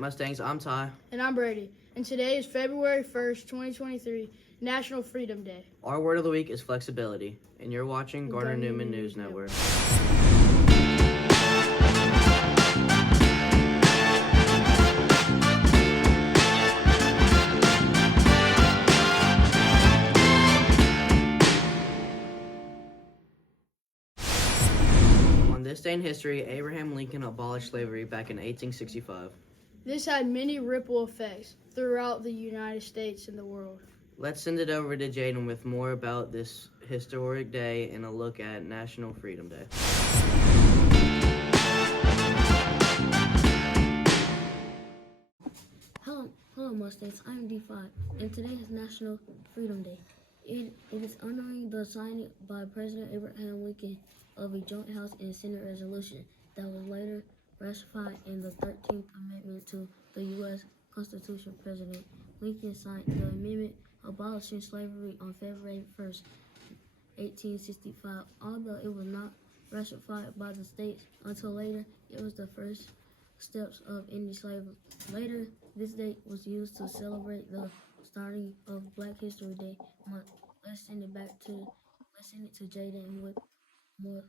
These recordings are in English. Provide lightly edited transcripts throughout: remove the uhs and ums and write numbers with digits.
Mustangs, I'm Ty. And I'm Brady. And today is February 1st, 2023, National Freedom Day. Our word of the week is flexibility, and you're watching Gardner Newman News Network. On this day in history, Abraham Lincoln abolished slavery back in 1865. This had many ripple effects throughout the United States and the world. Let's send it over to Jaden with more about this historic day and a look at National Freedom Day. Hello Mustangs, I'm D5, and today is National Freedom Day. It is honoring the signing by President Abraham Lincoln of a joint House and Senate resolution that was later ratified in the 13th Amendment to the U.S. Constitution. President Lincoln signed the amendment abolishing slavery on February 1st, 1865. Although it was not ratified by the states until later, it was the first steps of ending slavery. Later, this date was used to celebrate the starting of Black History Day month. Let's send it to Jaden with more.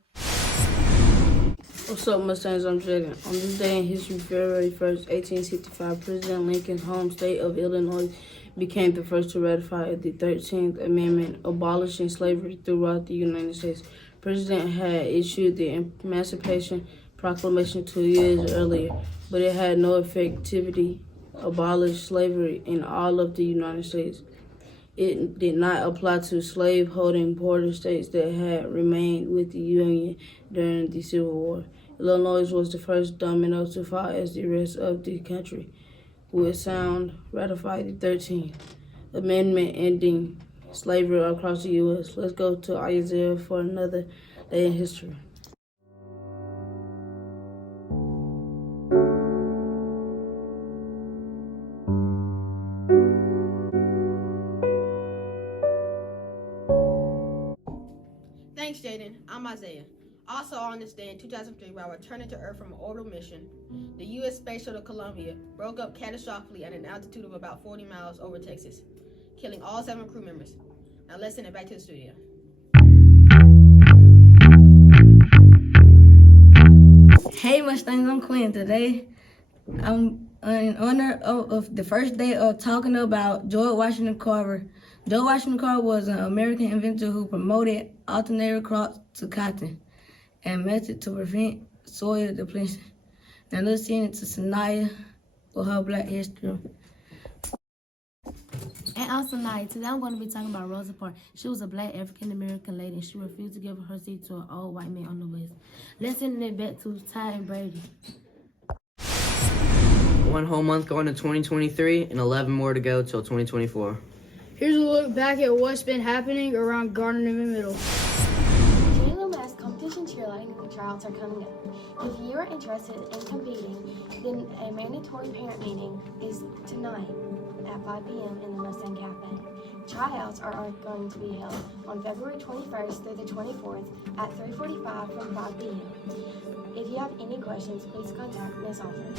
What's up, Mustangs? I'm Jaden. On this day in history, February 1st, 1865, President Lincoln's home state of Illinois became the first to ratify the 13th Amendment, abolishing slavery throughout the United States. The President had issued the Emancipation Proclamation 2 years earlier, but it had no effectivity abolished slavery in all of the United States. It did not apply to slave-holding border states that had remained with the Union during the Civil War. Illinois was the first domino to fall as the rest of the country would soon ratify the 13th Amendment ending slavery across the U.S. Let's go to Isaiah for another day in history. Thanks, Jaden. I'm Isaiah. Also on this day in 2003, while returning to Earth from an orbital mission, the U.S. Space Shuttle Columbia broke up catastrophically at an altitude of about 40 miles over Texas, killing all 7 crew members. Now let's send it back to the studio. Hey Mustangs, I'm Quinn. Today, I'm in honor of the first day of talking about George Washington Carver. George Washington Carver was an American inventor who promoted alternative crops to cotton and method to prevent soil depletion. Now let's send it to Sanaya for her Black history. And also Naya, today I'm going to be talking about Rosa Parks. She was a Black African-American lady and she refused to give her seat to an old white man on the list. Let's send it back to Ty and Brady. 1 whole month going to 2023 and 11 more to go till 2024. Here's a look back at what's been happening around Gardner Newman Middle. Mass competition cheerleading tryouts are coming up. If you are interested in competing, then a mandatory parent meeting is tonight at 5 p.m. in the Mustang Cafe. Tryouts are going to be held on February 21st through the 24th at 3:45 from 5 p.m. If you have any questions, please contact Ms. Alford.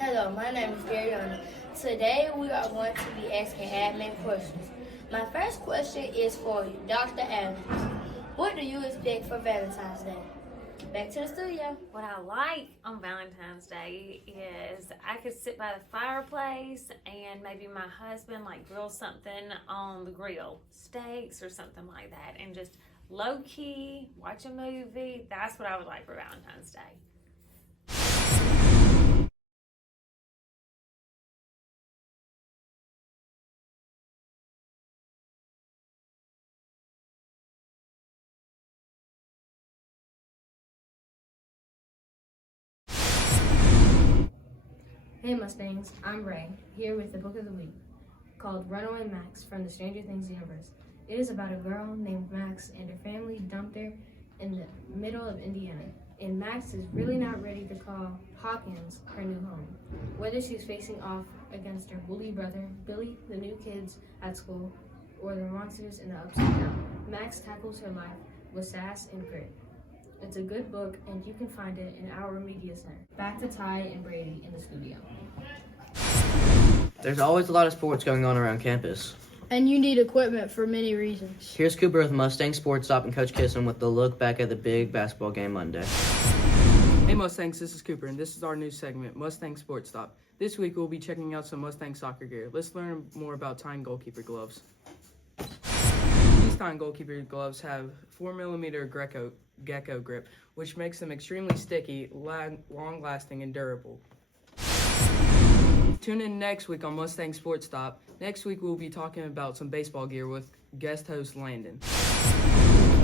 Hello, my name is Gardner. Today we are going to be asking admin questions. My first question is for Dr. Adams. What do you expect for Valentine's Day? Back to the studio. What I like on Valentine's Day is I could sit by the fireplace and maybe my husband grill something on the grill, steaks or something like that, and just low-key watch a movie. That's what I would like for Valentine's Day. Hey Mustangs, I'm Ray, here with the book of the week, called Runaway Max from the Stranger Things universe. It is about a girl named Max and her family dumped her in the middle of Indiana, and Max is really not ready to call Hawkins her new home. Whether she's facing off against her bully brother, Billy, the new kids at school, or the monsters in the Upside Down, Max tackles her life with sass and grit. It's a good book, and you can find it in our media center. Back to Ty and Brady in the studio. There's always a lot of sports going on around campus. And you need equipment for many reasons. Here's Cooper with Mustang Sports Stop and Coach Kisson with the look back at the big basketball game Monday. Hey Mustangs, this is Cooper, and this is our new segment, Mustang Sports Stop. This week we'll be checking out some Mustang soccer gear. Let's learn more about tying goalkeeper gloves. These tying goalkeeper gloves have 4mm gecko grip, which makes them extremely sticky, long-lasting, and durable. Tune in next week on Mustang Sports Stop. Next week we'll be talking about some baseball gear with guest host Landon.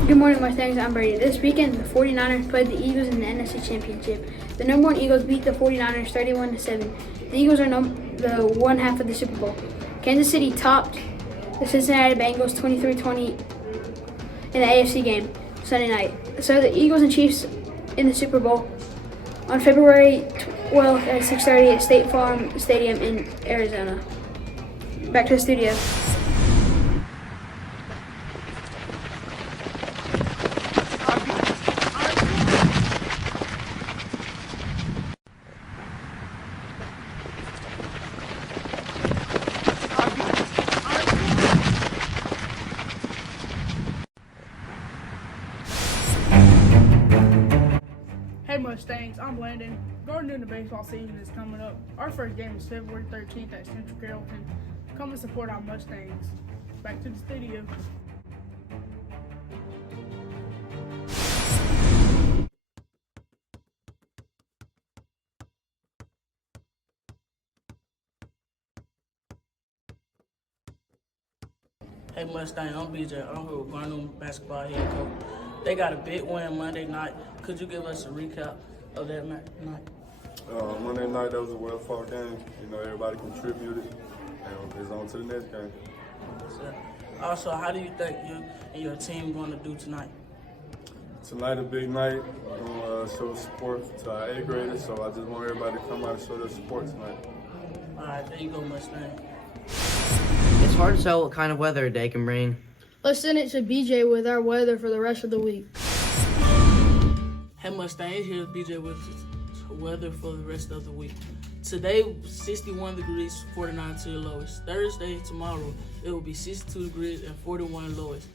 Good morning, Mustangs. I'm Brady. This weekend, the 49ers played the Eagles in the NFC Championship. The number one Eagles beat the 49ers 31-7. The Eagles are the one half of the Super Bowl. Kansas City topped the Cincinnati Bengals 23-20 in the AFC game Sunday night. So the Eagles and Chiefs in the Super Bowl on February 12th at 6:30 at State Farm Stadium in Arizona. Back to the studio. Hey Mustangs, I'm Landon. Gardner in the baseball season is coming up. Our first game is February 13th at Central Carrollton. Come and support our Mustangs. Back to the studio. Hey Mustang, I'm BJ. I'm here with Gardner basketball head coach. They got a big win Monday night. Could you give us a recap of that night? Monday night, that was a well-fought game. You know, everybody contributed, and it's on to the next game. Also, how do you think you and your team going to do tonight? Tonight, a big night. We're going to show support to our A graders, so I just want everybody to come out and show their support tonight. All right, there you go, Mustang. It's hard to tell what kind of weather a day can bring. Let's send it to BJ with our weather for the rest of the week. Hey Mustang, here's BJ with the weather for the rest of the week. Today, 61 degrees, 49 to the lowest. Thursday, tomorrow, it will be 62 degrees and 41 lowest.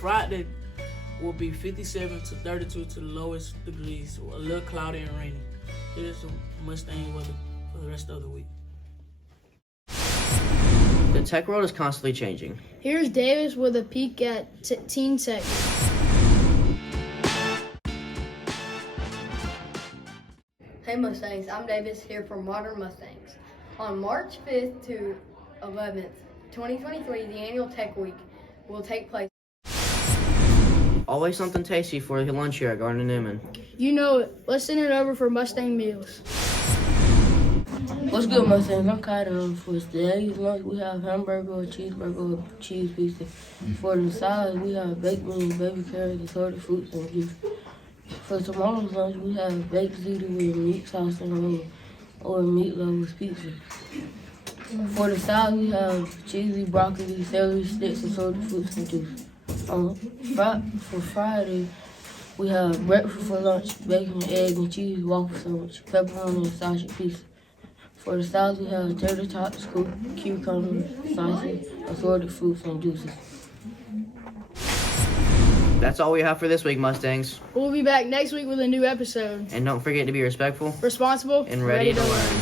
Friday will be 57 to 32 to the lowest degrees, a little cloudy and rainy. Here's the Mustang weather for the rest of the week. The tech world is constantly changing. Here's Davis with a peek at teen segment. Hey Mustangs, I'm Davis here from Modern Mustangs. On March 5th to 11th, 2023, the annual Tech Week will take place. Always something tasty for your lunch here at Gardner Newman. You know it. Let's send it over for Mustang Meals. What's good, Mustangs? I'm Kyle. For today's lunch, we have hamburger, cheeseburger, cheese pizza. For the salads, we have baked beans, baby carrots, assorted fruits, and juice. For tomorrow's lunch, we have baked ziti with meat sauce and roll, or meatloaf with pizza. For the salad, we have cheesy broccoli, celery sticks, assorted fruits, and juice. For Friday, we have breakfast for lunch, bacon, egg, and cheese waffle sandwich, pepperoni, and sausage pizza. For the salads, we have tater tots, cucumbers, sausage, assorted fruits, and juices. That's all we have for this week, Mustangs. We'll be back next week with a new episode. And don't forget to be respectful, responsible, and ready to learn.